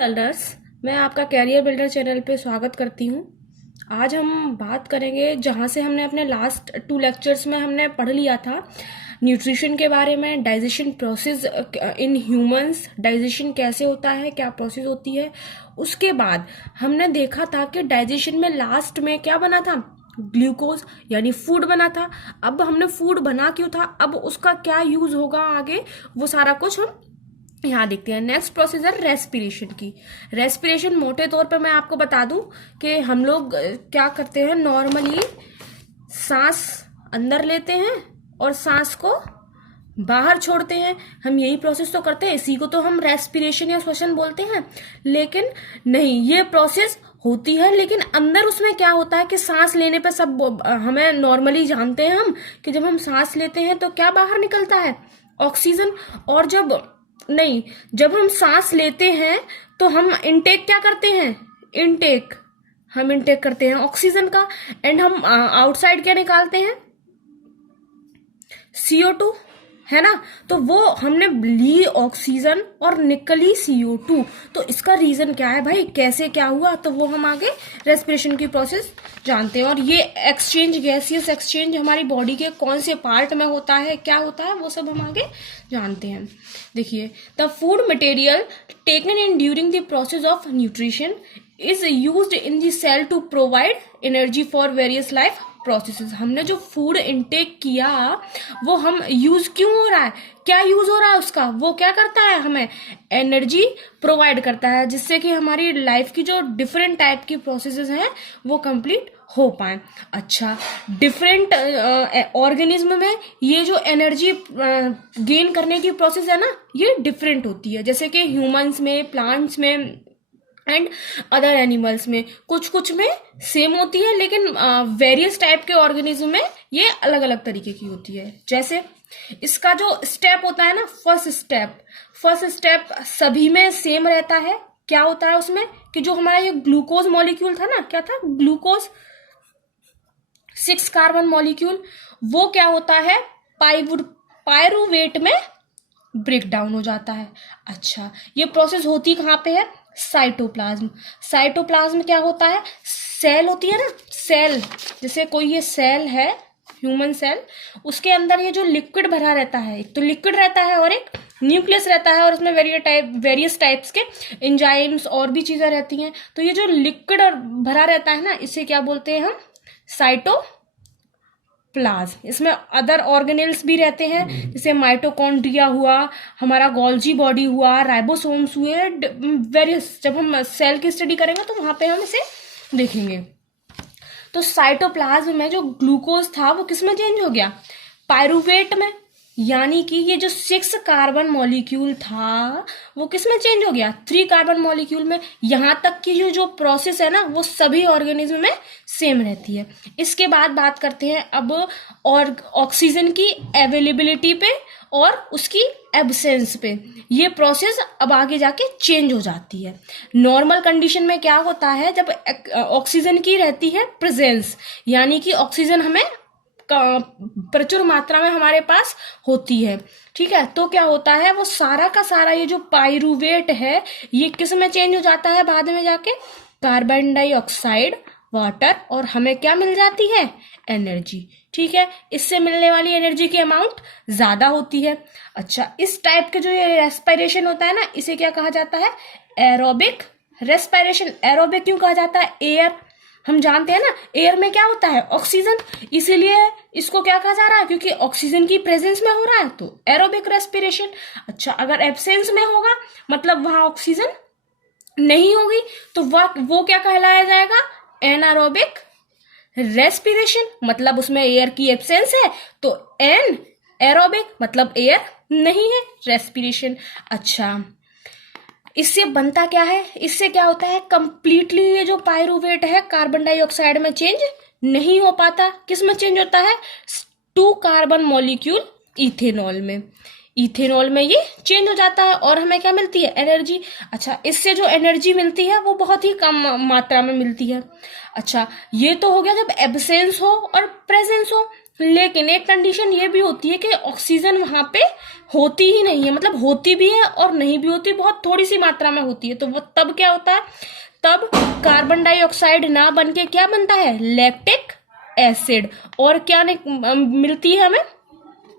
Learners, मैं आपका career builder channel पे स्वागत करती हूँ। आज हम बात करेंगे जहाँ से हमने अपने लास्ट 2 लेक्चर्स में हमने पढ़ लिया था न्यूट्रिशन के बारे में, digestion process in humans, digestion कैसे होता है, क्या प्रोसेस होती है। उसके बाद हमने देखा था कि डाइजेशन में लास्ट में क्या बना था, ग्लूकोज यानी फूड बना था। अब हमने फूड बना क्यों था, अब उसका क्या यूज होगा आगे, वो सारा कुछ हम यहाँ देखते हैं। नेक्स्ट प्रोसेस है रेस्पिरेशन की। रेस्पिरेशन मोटे तौर पे मैं आपको बता दूं कि हम लोग क्या करते हैं, नॉर्मली सांस अंदर लेते हैं और सांस को बाहर छोड़ते हैं। हम यही प्रोसेस तो करते हैं, इसी को तो हम रेस्पिरेशन या श्वसन बोलते हैं। लेकिन नहीं, ये प्रोसेस होती है, लेकिन अंदर उसमें क्या होता है कि सांस लेने पे सब हमें नॉर्मली जानते हैं हम कि जब हम सांस लेते हैं तो क्या बाहर निकलता है, ऑक्सीजन। और जब हम सांस लेते हैं तो हम इनटेक क्या करते हैं, हम इनटेक करते हैं ऑक्सीजन का, एंड हम आउटसाइड क्या निकालते हैं, CO2, है ना। तो वो हमने ली ऑक्सीजन और निकली CO2। तो इसका रीजन क्या है भाई, कैसे क्या हुआ, तो वो हम आगे रेस्पिरेशन की प्रोसेस जानते हैं। और ये एक्सचेंज, गैसियस एक्सचेंज हमारी बॉडी के कौन से पार्ट में होता है, क्या होता है, वो सब हम आगे जानते हैं। देखिए, the food material taken in during the process of nutrition is used in the cell to provide energy for various life processes. हमने जो फूड इनटेक किया वो हम यूज क्यों हो रहा है, क्या यूज हो रहा है उसका, वो क्या करता है, हमें एनर्जी प्रोवाइड करता है, जिससे कि हमारी लाइफ की जो डिफरेंट टाइप की प्रोसेसेस हैं वो कंप्लीट हो पाए। अच्छा, डिफरेंट ऑर्गेनिज्म में ये जो एनर्जी गेन करने की प्रोसेस है ना, ये डिफरेंट होती है। जैसे कि ह्यूमंस में, प्लांट्स में एंड अदर एनिमल्स में कुछ में सेम होती है, लेकिन वेरियस टाइप के ऑर्गेनिज्म में ये अलग अलग तरीके की होती है। जैसे इसका जो स्टेप होता है ना, फर्स्ट स्टेप सभी में सेम रहता है। क्या होता है उसमें कि जो हमारा ये ग्लूकोज मॉलिक्यूल था ना, क्या था, ग्लूकोज 6 कार्बन मॉलिक्यूल, वो क्या होता है, पायरुवेट में ब्रेक डाउन हो जाता है। अच्छा, ये प्रोसेस होती कहाँ पे है, साइटोप्लाज्म क्या होता है, सेल होती है ना, सेल, जैसे कोई ये सेल है, ह्यूमन सेल, उसके अंदर ये जो लिक्विड भरा रहता है, एक तो लिक्विड रहता है और एक न्यूक्लियस रहता है, और उसमें वेरियस टाइप्स के एंजाइम्स और भी चीजें रहती हैं। तो ये जो लिक्विड और भरा रहता है ना, इसे क्या बोलते हैं हम, साइटोप्लाज्म। इसमें अदर ऑर्गेनेल्स भी रहते हैं, जैसे माइटोकॉन्ड्रिया हुआ, हमारा गोल्जी बॉडी हुआ, राइबोसोम्स हुए, वेरियस। जब हम सेल की स्टडी करेंगे तो वहां पे हम इसे देखेंगे। तो साइटोप्लाज्म में जो ग्लूकोज था वो किस में चेंज हो गया, पायरुवेट में, यानी कि ये जो 6 कार्बन मॉलिक्यूल था वो किस में चेंज हो गया, 3 कार्बन मॉलिक्यूल में। यहां तक की जो प्रोसेस है ना, वो सभी ऑर्गेनिज्म में सेम रहती है। इसके बाद बात करते हैं अब और ऑक्सीजन की अवेलेबिलिटी पे और उसकी एब्सेंस पे। ये प्रोसेस अब आगे जाके चेंज हो जाती है। नॉर्मल कंडीशन में क्या होता है, जब ऑक्सीजन की रहती है प्रेजेंस, यानी कि ऑक्सीजन हमें प्रचुर मात्रा में हमारे पास होती है, ठीक है, तो क्या होता है, वो सारा का सारा ये जो पायरुवेट है ये किस में चेंज हो जाता है बाद में जाके, कार्बन डाइऑक्साइड, वाटर, और हमें क्या मिल जाती है, एनर्जी। ठीक है, इससे मिलने वाली एनर्जी की अमाउंट ज्यादा होती है। अच्छा, इस टाइप के जो ये रेस्पिरेशन होता है ना, इसे क्या कहा जाता है, एरोबिक रेस्पिरेशन। एरोबिक क्यों कहा जाता है, एयर, हम जानते हैं ना एयर में क्या होता है, ऑक्सीजन, इसीलिए इसको क्या कहा जा रहा है, क्योंकि ऑक्सीजन की प्रेजेंस में हो रहा है, तो एरोबिक रेस्पिरेशन। अच्छा, अगर एब्सेंस में होगा, मतलब वहां ऑक्सीजन नहीं होगी, तो वो क्या कहलाया जाएगा, एनारोबिक रेस्पिरेशन, मतलब उसमें एयर की एब्सेंस है, तो एन एरोबिक मतलब एयर नहीं है, रेस्पिरेशन। अच्छा, इससे बनता क्या है, इससे क्या होता है, कंप्लीटली ये जो पायरुवेट है कार्बन डाइऑक्साइड में चेंज नहीं हो पाता, किस में चेंज होता है, 2 कार्बन मॉलिक्यूल इथेनॉल में ये चेंज हो जाता है, और हमें क्या मिलती है, एनर्जी। अच्छा, इससे जो एनर्जी मिलती है वो बहुत ही कम मात्रा में मिलती है। अच्छा, ये तो हो गया जब एब्सेंस हो और प्रेजेंस हो। लेकिन एक कंडीशन ये भी होती है कि ऑक्सीजन वहां पे होती ही नहीं है, मतलब होती भी है और नहीं भी होती, बहुत थोड़ी सी मात्रा में होती है। तो वो तब क्या होता है, तब कार्बन डाइऑक्साइड ना बन के क्या बनता है, लैक्टिक एसिड, और क्या मिलती है हमें,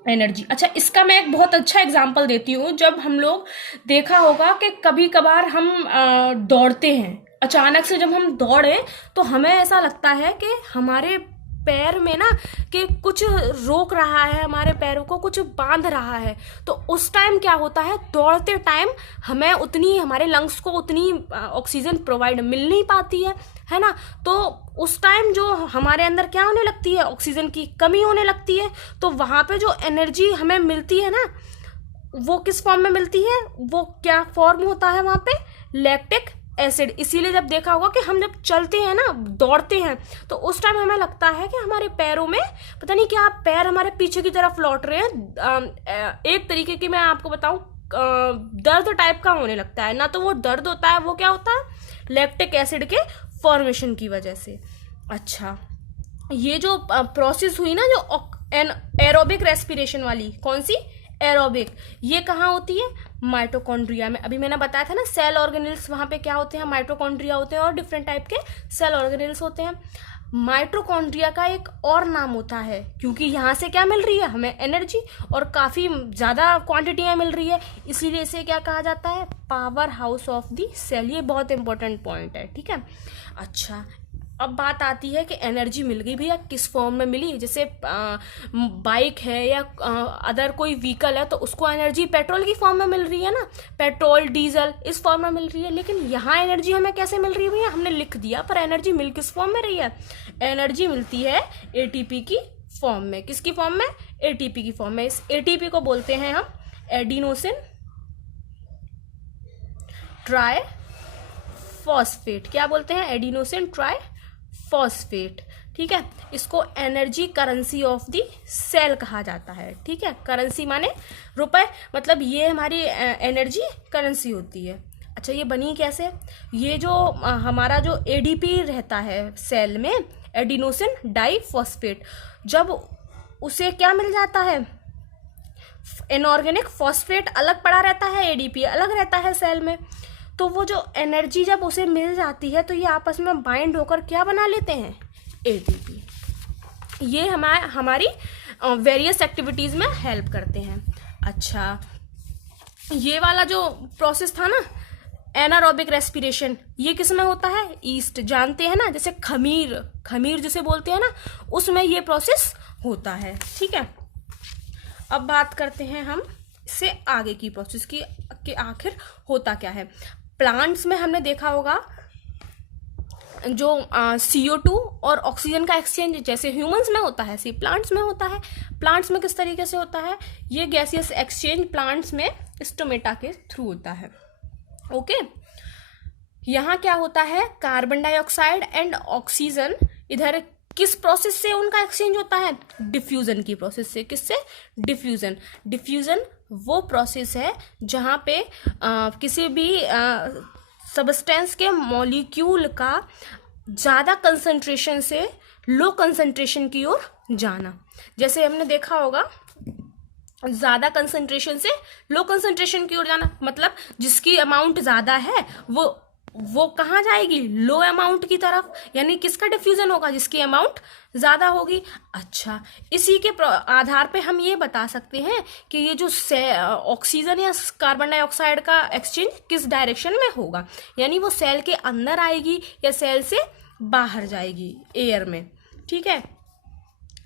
एनर्जी। अच्छा, इसका मैं एक बहुत अच्छा एग्जांपल देती हूँ। जब हम लोग, देखा होगा कि कभी कभार हम दौड़ते हैं, अचानक से जब हम दौड़े तो हमें ऐसा लगता है कि हमारे पैर में ना कि कुछ रोक रहा है, हमारे पैरों को कुछ बांध रहा है। तो उस टाइम क्या होता है, दौड़ते टाइम हमें उतनी, हमारे लंग्स को उतनी ऑक्सीजन प्रोवाइड मिल नहीं पाती है ना। तो उस टाइम जो हमारे अंदर क्या होने लगती है, ऑक्सीजन की कमी होने लगती है। तो वहां पे जो एनर्जी हमें मिलती है ना, वो किस फॉर्म में मिलती है, वो क्या फॉर्म होता है वहां पे, लैक्टिक एसिड। इसीलिए जब देखा होगा कि हम जब चलते हैं ना, दौड़ते हैं, तो उस टाइम हमें लगता है कि हमारे पैरों में पता नहीं क्या, पैर हमारे पीछे की तरफ लौट रहे हैं। एक तरीके की मैं आपको बताऊं, दर्द टाइप का होने लगता है ना। तो वो दर्द होता है, वो क्या होता है, लैक्टिक एसिड के फॉर्मेशन की वजह से। अच्छा, ये जो प्रोसेस हुई ना, जो एरोबिक रेस्पिरेशन वाली, कौन सी, एरोबिक, ये कहाँ होती है, माइटोकॉन्ड्रिया में। अभी मैंने बताया था ना, सेल ऑर्गेनेल्स वहां पे क्या होते हैं, माइटोकॉन्ड्रिया होते हैं, और डिफरेंट टाइप के सेल ऑर्गेनेल्स होते हैं। माइटोकॉन्ड्रिया का एक और नाम होता है, क्योंकि यहाँ से क्या मिल रही है हमें, एनर्जी, और काफी ज्यादा क्वांटिटी में मिल रही है, इसीलिए इसे क्या कहा जाता है, powerhouse of the cell. ये बहुत इंपॉर्टेंट पॉइंट है, ठीक है। अच्छा, अब बात आती है कि एनर्जी मिल गई भैया, किस फॉर्म में मिली। जैसे बाइक है या अदर कोई व्हीकल है, तो उसको एनर्जी पेट्रोल की फॉर्म में मिल रही है ना, पेट्रोल डीजल इस फॉर्म में मिल रही है। लेकिन यहाँ एनर्जी हमें कैसे मिल रही है भैया, हमने लिख दिया, पर एनर्जी मिल किस फॉर्म में रही है, एनर्जी मिलती है एटीपी की फॉर्म में। किसकी फॉर्म में, एटीपी की फॉर्म में। इस एटीपी को बोलते हैं हम एडिनोसिन ट्राई फॉस्फेट। क्या बोलते हैं, एडिनोसिन ट्राई फॉस्फेट, ठीक है। इसको energy currency of the cell कहा जाता है, ठीक है। करेंसी माने रुपए, मतलब ये हमारी एनर्जी करेंसी होती है। अच्छा, ये बनी कैसे, ये जो हमारा जो एडीपी रहता है सेल में, एडिनोसिन डाइफॉस्फेट, जब उसे क्या मिल जाता है, इनऑर्गेनिक फॉस्फेट अलग पड़ा रहता है, एडीपी अलग रहता है सेल में। तो वो जो एनर्जी जब उसे मिल जाती है, तो ये आपस में बाइंड होकर क्या बना लेते हैं, एटीपी। ये हमारी वेरियस एक्टिविटीज में हेल्प करते हैं। अच्छा, ये वाला जो प्रोसेस था ना, एनारोबिक रेस्पिरेशन, ये किस में होता है, ईस्ट, जानते हैं ना, जैसे खमीर, खमीर जिसे बोलते हैं ना, उसमें ये प्रोसेस होता है, ठीक है। अब बात करते हैं हम इससे आगे की प्रोसेस की, कि आखिर होता क्या है। प्लांट्स में हमने देखा होगा जो CO2 और ऑक्सीजन का एक्सचेंज जैसे ह्यूमंस में होता है, सी प्लांट्स में होता है। प्लांट्स में किस तरीके से होता है, ये गैसियस एक्सचेंज प्लांट्स में स्टोमेटा के थ्रू होता है, ओके। यहाँ क्या होता है, कार्बन डाइऑक्साइड एंड ऑक्सीजन इधर किस प्रोसेस से उनका एक्सचेंज होता है, डिफ्यूजन की प्रोसेस से। किससे, डिफ्यूजन। डिफ्यूजन वो प्रोसेस है जहाँ पे किसी भी सब्सटेंस के मॉलिक्यूल का ज़्यादा कंसंट्रेशन से लो कंसंट्रेशन की ओर जाना। जैसे हमने देखा होगा, ज़्यादा कंसंट्रेशन से लो कंसंट्रेशन की ओर जाना, मतलब जिसकी अमाउंट ज़्यादा है वो कहाँ जाएगी, लो अमाउंट की तरफ, यानी किसका डिफ्यूजन होगा, जिसकी अमाउंट ज़्यादा होगी। अच्छा, इसी के आधार पे हम ये बता सकते हैं कि ये जो ऑक्सीजन या कार्बन डाइऑक्साइड का एक्सचेंज किस डायरेक्शन में होगा, यानी वो सेल के अंदर आएगी या सेल से बाहर जाएगी एयर में, ठीक है।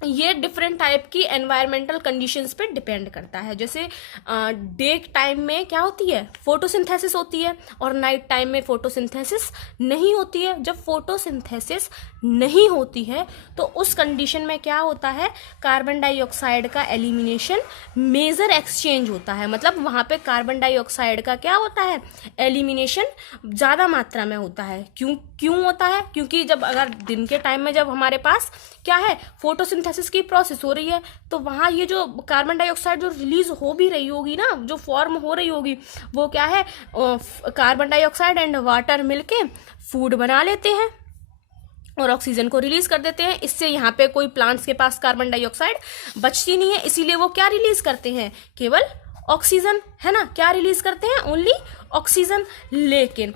ये डिफरेंट टाइप की एनवायरमेंटल कंडीशंस पे डिपेंड करता है। जैसे डे टाइम में क्या होती है, फोटोसिंथेसिस होती है, और नाइट टाइम में फोटोसिंथेसिस नहीं होती है। जब फोटोसिंथेसिस नहीं होती है तो उस कंडीशन में क्या होता है, कार्बन डाइऑक्साइड का एलिमिनेशन, मेजर एक्सचेंज होता है। मतलब वहाँ पे कार्बन डाइऑक्साइड का क्या होता है, एलिमिनेशन ज़्यादा मात्रा में होता है। क्यों होता है, क्योंकि जब अगर दिन के टाइम में जब हमारे पास क्या है, फोटोसिंथेसिस की प्रोसेस हो रही है, तो वहाँ ये जो कार्बन डाइऑक्साइड जो रिलीज हो भी रही होगी ना, जो फॉर्म हो रही होगी, वो क्या है, कार्बन डाइऑक्साइड एंड वाटर मिलके फूड बना लेते हैं। और ऑक्सीजन को रिलीज कर देते हैं। इससे यहाँ पे कोई प्लांट्स के पास कार्बन डाइऑक्साइड बचती नहीं है, इसीलिए वो क्या रिलीज करते हैं, केवल ऑक्सीजन, है ना। क्या रिलीज करते हैं, ओनली ऑक्सीजन। लेकिन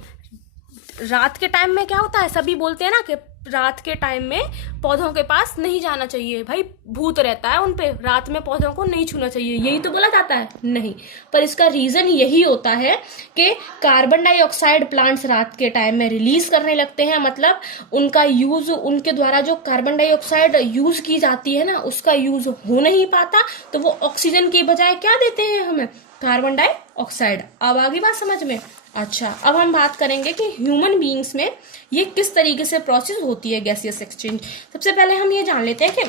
रात के टाइम में क्या होता है, सभी बोलते हैं ना कि रात के टाइम में पौधों के पास नहीं जाना चाहिए, भाई भूत रहता है उन पे, रात में पौधों को नहीं छूना चाहिए, यही तो बोला जाता है। नहीं, पर इसका रीजन यही होता है कि कार्बन डाइऑक्साइड प्लांट्स रात के टाइम में रिलीज करने लगते हैं, मतलब उनका यूज, उनके द्वारा जो कार्बन डाइऑक्साइड यूज की जाती है ना, उसका यूज हो नहीं पाता, तो वो ऑक्सीजन की बजाय क्या देते हैं हमें, कार्बन डाइऑक्साइड। अब आगे बात समझ में। अच्छा, अब हम बात करेंगे कि ह्यूमन बीइंग्स में ये किस तरीके से प्रोसेस होती है गैसियस एक्सचेंज। सबसे पहले हम ये जान लेते हैं कि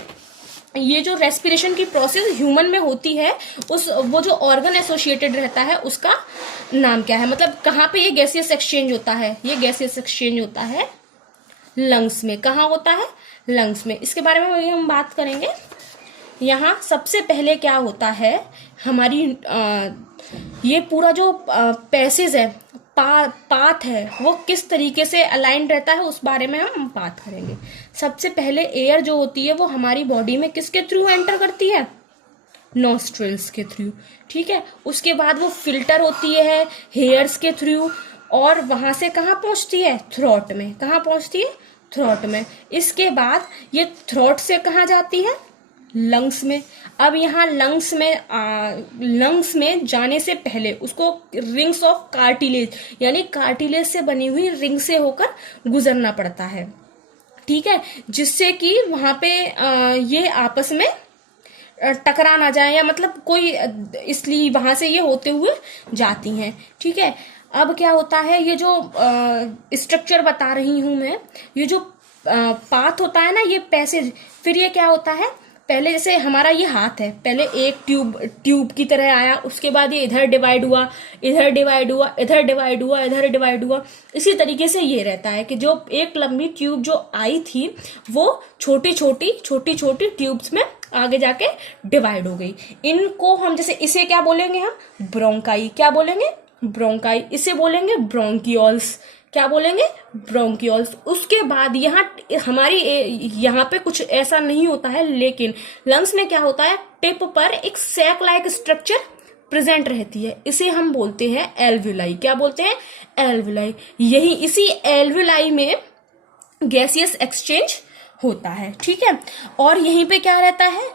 ये जो रेस्पिरेशन की प्रोसेस ह्यूमन में होती है, वो जो ऑर्गन एसोसिएटेड रहता है उसका नाम क्या है, मतलब कहाँ पे ये गैसियस एक्सचेंज होता है। ये गैसियस एक्सचेंज होता है लंग्स में। कहाँ होता है, लंग्स में। इसके बारे में हम बात करेंगे। यहाँ सबसे पहले क्या होता है, हमारी ये पूरा जो पैसेज है, पाथ है, वो किस तरीके से अलाइंड रहता है उस बारे में हम बात करेंगे। सबसे पहले एयर जो होती है वो हमारी बॉडी में किसके थ्रू एंटर करती है, नॉस्ट्रिल्स के थ्रू, ठीक है। उसके बाद वो फिल्टर होती है हेयर्स के थ्रू, और वहां से कहाँ पहुंचती है, थ्रोट में। कहाँ पहुंचती है, थ्रोट में। इसके बाद ये थ्रोट से कहाँ जाती है, लंग्स में। अब यहाँ लंग्स में जाने से पहले उसको रिंग्स ऑफ कार्टिलेज, यानी कार्टिलेज से बनी हुई रिंग से होकर गुजरना पड़ता है, ठीक है, जिससे कि वहां पे ये आपस में टकरा ना जाए, या मतलब कोई, इसलिए वहां से ये होते हुए जाती हैं, ठीक है। अब क्या होता है, ये जो स्ट्रक्चर बता रही हूं मैं, ये जो पाथ होता है ना, ये पैसेज, फिर ये क्या होता है, पहले जैसे हमारा ये हाथ है, पहले एक ट्यूब की तरह आया, उसके बाद ये इधर डिवाइड हुआ, इधर डिवाइड हुआ, इधर डिवाइड हुआ, इधर डिवाइड हुआ। इसी तरीके से ये रहता है कि जो एक लंबी ट्यूब जो आई थी वो छोटी छोटी ट्यूब्स में आगे जाके डिवाइड हो गई। इनको हम जैसे, इसे क्या बोलेंगे हम, ब्रोंकाई। क्या बोलेंगे, ब्रोंकाई। इसे बोलेंगे ब्रोंकियोल्स। क्या बोलेंगे, ब्रोंकियोल्स। उसके बाद यहाँ हमारी यहाँ पे कुछ ऐसा नहीं होता है, लेकिन लंग्स में क्या होता है, टिप पर एक सैक लाइक स्ट्रक्चर प्रेजेंट रहती है, इसे हम बोलते हैं एल्वुलाई। क्या बोलते हैं, एल्वुलाई। यही इसी एल्वुलाई में गैसियस एक्सचेंज होता है, ठीक है। और यहीं पे क्या रहता है,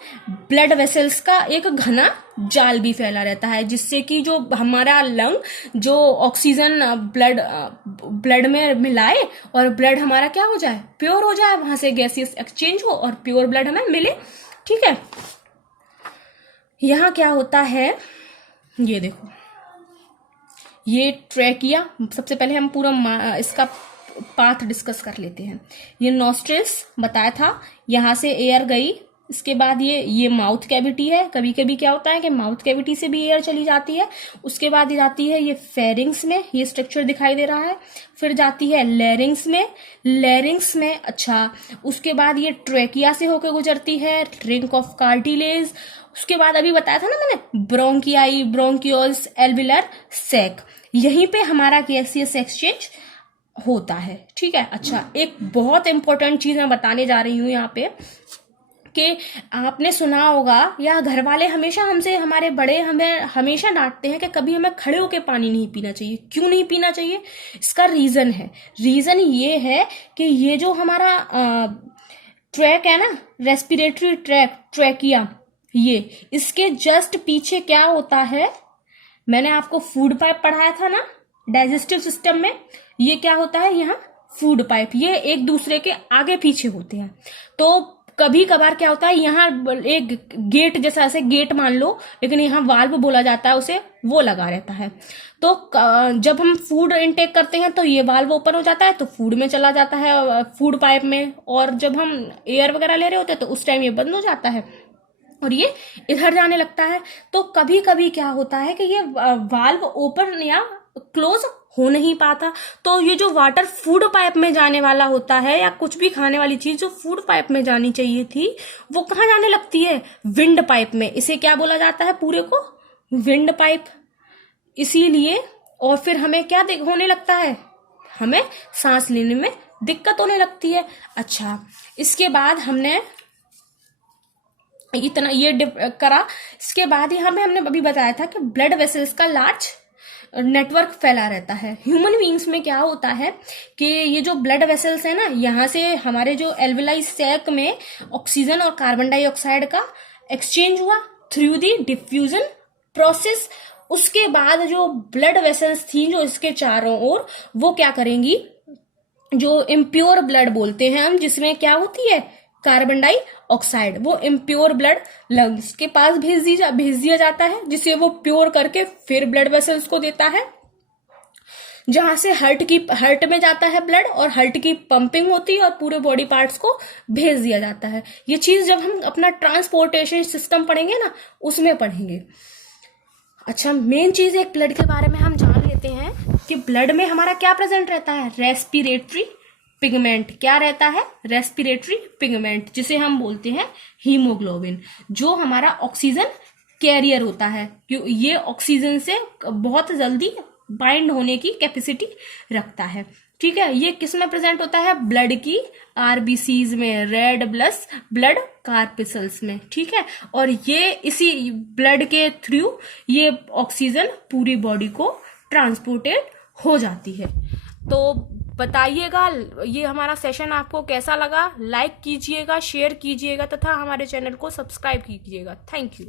ब्लड वेसल्स का एक घना जाल भी फैला रहता है, जिससे कि जो हमारा लंग जो ऑक्सीजन ब्लड में मिलाए और ब्लड हमारा क्या हो जाए, प्योर हो जाए, वहां से गैसियस एक्सचेंज हो और प्योर ब्लड हमें मिले, ठीक है। यहाँ क्या होता है, ये देखो, ये ट्रैकिया। सबसे पहले हम पूरा इसका पाथ डिस्कस कर लेते हैं। ये नॉस्ट्रिल्स बताया था, यहां से एयर गई, इसके बाद ये माउथ कैविटी है। कभी कभी क्या होता है कि माउथ कैविटी से भी एयर चली जाती है। उसके बाद जाती है ये फेरिंग्स में, ये स्ट्रक्चर दिखाई दे रहा है। फिर जाती है लैरिंग्स में, अच्छा, उसके बाद ये ट्रैकिया से होकर गुजरती है, रिंग ऑफ कार्टिलेज। उसके बाद अभी बताया था ना मैंने, ब्रोंकियाई, ब्रोंकियोल्स, एल्विलर सैक। यहीं पे हमारा गैसियस एक्सचेंज होता है, ठीक है। अच्छा, एक बहुत इंपॉर्टेंट चीज मैं बताने जा रही हूँ यहाँ पे, कि आपने सुना होगा, या घर वाले हमेशा हमसे, हमारे बड़े हमें हमेशा डांटते हैं कि कभी हमें खड़े होके पानी नहीं पीना चाहिए। क्यों नहीं पीना चाहिए, इसका रीजन है। रीजन ये है कि ये जो हमारा ट्रैक है ना, रेस्पिरेटरी ट्रैक, ट्रैकिया, ये इसके जस्ट पीछे क्या होता है, मैंने आपको फूड पाइप पढ़ाया था ना डाइजेस्टिव सिस्टम में, ये क्या होता है, यहाँ फूड पाइप, ये एक दूसरे के आगे पीछे होते हैं। तो कभी कभार क्या होता है, यहाँ एक गेट जैसा, ऐसे गेट मान लो, लेकिन यहाँ वाल्व बोला जाता है उसे, वो लगा रहता है। तो जब हम फूड इनटेक करते हैं तो ये वाल्व ओपन हो जाता है, तो फूड में चला जाता है, फूड पाइप में। और जब हम एयर वगैरह ले रहे होते हैं तो उस टाइम ये बंद हो जाता है और ये इधर जाने लगता है। तो कभी कभी क्या होता है कि ये वाल्व ओपन या क्लोज हो नहीं पाता, तो ये जो वाटर फूड पाइप में जाने वाला होता है, या कुछ भी खाने वाली चीज जो फूड पाइप में जानी चाहिए थी, वो कहाँ जाने लगती है, विंड पाइप में। इसे क्या बोला जाता है, पूरे को विंड पाइप। इसीलिए, और फिर हमें क्या होने लगता है, हमें सांस लेने में दिक्कत होने लगती है। अच्छा, इसके बाद हमने इतना ये करा। इसके बाद ही हमने अभी बताया था कि ब्लड वेसल्स का लार्ज नेटवर्क फैला रहता है। ह्यूमन बींग्स में क्या होता है कि ये जो ब्लड वेसल्स है ना, यहाँ से हमारे जो एल्वेलाई सैक में ऑक्सीजन और कार्बन डाइऑक्साइड का एक्सचेंज हुआ थ्रू दी डिफ्यूजन प्रोसेस। उसके बाद जो ब्लड वेसल्स थी जो इसके चारों ओर, वो क्या करेंगी, जो इम्प्योर ब्लड बोलते हैं हम, जिसमें क्या होती है कार्बन डाइऑक्साइड, वो इम्प्योर ब्लड लंग्स के पास भेज दिया जाता है, जिसे वो प्योर करके फिर ब्लड वेसल्स को देता है, जहां से हार्ट में जाता है ब्लड, और हार्ट की पंपिंग होती है और पूरे बॉडी पार्ट्स को भेज दिया जाता है। ये चीज जब हम अपना ट्रांसपोर्टेशन सिस्टम पढ़ेंगे ना, उसमें पढ़ेंगे। अच्छा, मेन चीज एक ब्लड के बारे में हम जान लेते हैं कि ब्लड में हमारा क्या प्रेजेंट रहता है, रेस्पिरेटरी पिगमेंट। क्या रहता है, रेस्पिरेटरी पिगमेंट, जिसे हम बोलते हैं हीमोग्लोबिन, जो हमारा ऑक्सीजन कैरियर होता है। ये ऑक्सीजन से बहुत जल्दी बाइंड होने की कैपेसिटी रखता है। ठीक है, ये किस में प्रेजेंट होता है, ब्लड की आरबीसीज में, रेड ब्लड कार्पिसल्स में। ठीक है, और ये इसी ब्लड के थ्रू ये ऑक्सीजन पूरी बॉडी को ट्रांसपोर्टेड हो जाती है। तो बताइएगा ये हमारा सेशन आपको कैसा लगा। लाइक कीजिएगा, शेयर कीजिएगा तथा हमारे चैनल को सब्सक्राइब कीजिएगा। Thank you.